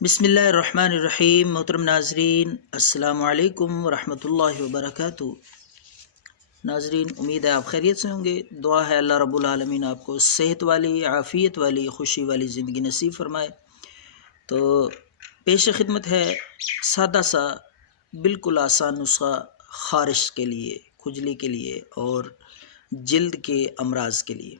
بسم اللہ الرحمن الرحیم۔ محترم ناظرین، السلام علیکم ورحمۃ اللہ وبرکاتہ۔ ناظرین، امید ہے آپ خیریت سے ہوں گے۔ دعا ہے اللہ رب العالمین آپ کو صحت والی، عافیت والی، خوشی والی زندگی نصیب فرمائے۔ تو پیش خدمت ہے سادہ سا بالکل آسان نسخہ خارش کے لیے، کھجلی کے لیے اور جلد کے امراض کے لیے۔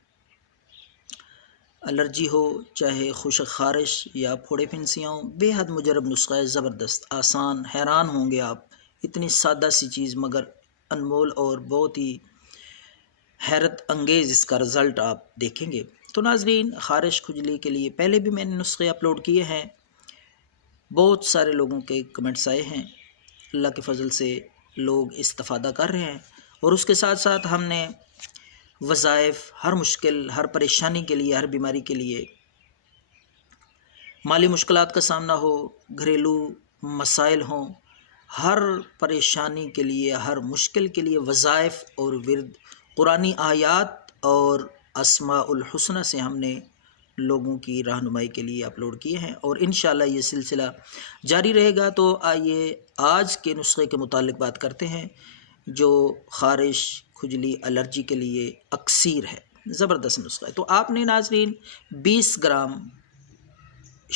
الرجی ہو، چاہے خشک خارش یا پھوڑے پھنسیاں ہوں، بے حد مجرب نسخہ ہے، زبردست، آسان، حیران ہوں گے آپ، اتنی سادہ سی چیز مگر انمول اور بہت ہی حیرت انگیز اس کا رزلٹ آپ دیکھیں گے۔ تو ناظرین، خارش کھجلی کے لیے پہلے بھی میں نے نسخے اپلوڈ کیے ہیں، بہت سارے لوگوں کے کمنٹس آئے ہیں، اللہ کے فضل سے لوگ استفادہ کر رہے ہیں، اور اس کے ساتھ ساتھ ہم نے وظائف، ہر مشکل، ہر پریشانی کے لیے، ہر بیماری کے لیے، مالی مشکلات کا سامنا ہو، گھریلو مسائل ہوں، ہر پریشانی کے لیے، ہر مشکل کے لیے وظائف اور ورد، قرآنی آیات اور اسماء الحسنہ سے ہم نے لوگوں کی رہنمائی کے لیے اپلوڈ کیے ہیں، اور انشاءاللہ یہ سلسلہ جاری رہے گا۔ تو آئیے آج کے نسخے کے متعلق بات کرتے ہیں، جو خارش، کھجلی، الرجی کے لیے اکسیر ہے، زبردست نسخہ ہے۔ تو آپ نے ناظرین 20 گرام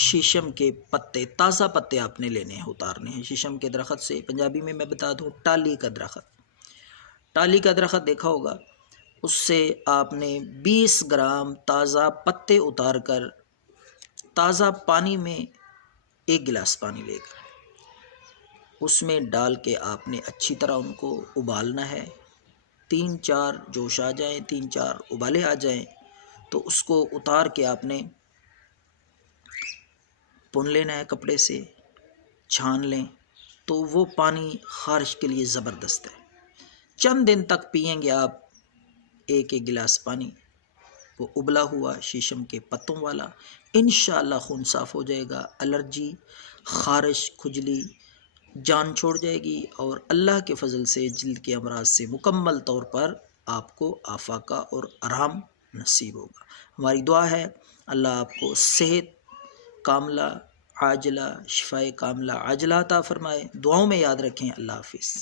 شیشم کے پتے، تازہ پتے آپ نے لینے ہیں، اتارنے ہیں شیشم کے درخت سے۔ پنجابی میں بتا دوں، ٹالی کا درخت، ٹالی کا درخت دیکھا ہوگا، اس سے آپ نے 20 گرام تازہ پتے اتار کر تازہ پانی میں 1 گلاس پانی لے کر اس میں ڈال کے آپ نے اچھی طرح ان کو ابالنا ہے۔ 3-4 جوش آ جائیں، 3-4 ابالے آ جائیں تو اس کو اتار کے آپ نے پون لینا ہے، کپڑے سے چھان لیں، تو وہ پانی خارش کے لیے زبردست ہے۔ چند دن تک پئیں گے آپ 1-1 گلاس پانی، وہ ابلا ہوا شیشم کے پتوں والا، انشاءاللہ خون صاف ہو جائے گا، الرجی، خارش، کھجلی جان چھوڑ جائے گی، اور اللہ کے فضل سے جلد کے امراض سے مکمل طور پر آپ کو آفاقہ اور آرام نصیب ہوگا۔ ہماری دعا ہے اللہ آپ کو صحت کاملہ عاجلہ، شفائے کاملہ عاجلہ عطا فرمائے۔ دعاؤں میں یاد رکھیں۔ اللہ حافظ۔